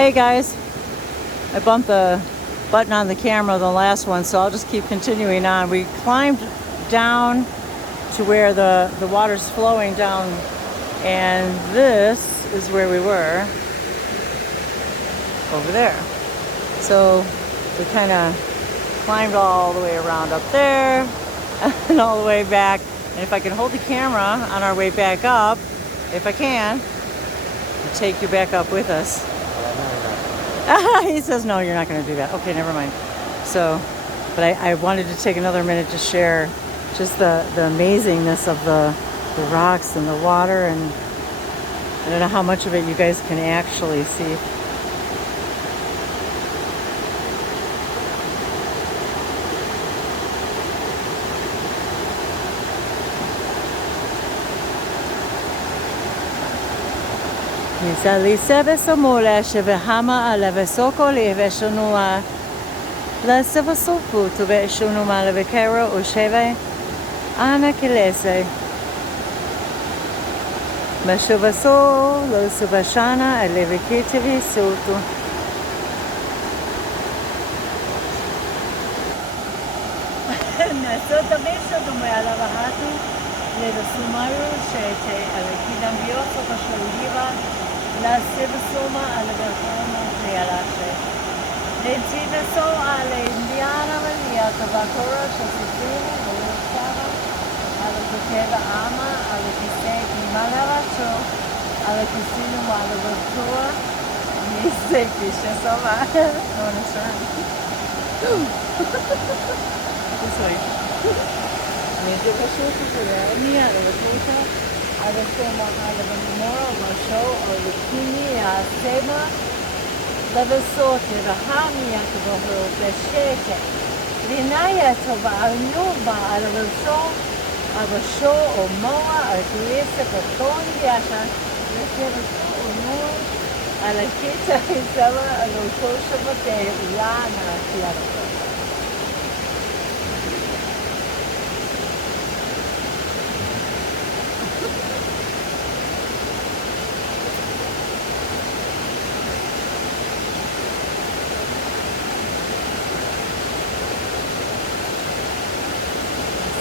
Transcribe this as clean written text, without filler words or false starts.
Hey guys, I bumped the button on the camera the last one, so I'll just keep continuing on. We climbed down to where the water's flowing down, and this is where we were, over there. So we kind of climbed all the way around up there and all the way back. And if I can hold the camera on our way back up, if I can, I'll take you back up with us. He says, no, you're not going to do that. Okay, never mind. So, but I wanted to take another minute to share just the amazingness of the rocks and the water, and I don't know how much of it you guys can actually see. Lisa Vesomola Shevehama Alevesoko Leveshonua La Sevasopu to Veshonuma Levekero Usheve Ana Kilese Meshovaso Lo Subashana Alevekitivi Sotu. Nasota Besho Alavahatu Levesumaru Shete Alekidam Bioso Pashuliva. La Sibasoma alla Verona Realace. Le Tiveso alle Indiana Maria Tabacora, Chasitini, Lusava, alla Tutela Ama, alla Kiseki Malavacho, alla Kisino Malavatua, Niseki Shasova. No one is sure. This way. Niseki Shasova, Mia, the Vatuta. Avesoma Alavamora, Masho, or Lukini, Sema, Levesote, the Hami Akabahur, Besheke, Linaya Toba, Anuba, Alavasho, Avasho, or Moa, or Teresa, Paton, Yasha, Lekevaso, or Moa, Alakita, Isella, Alokosha, Lana, Tiara.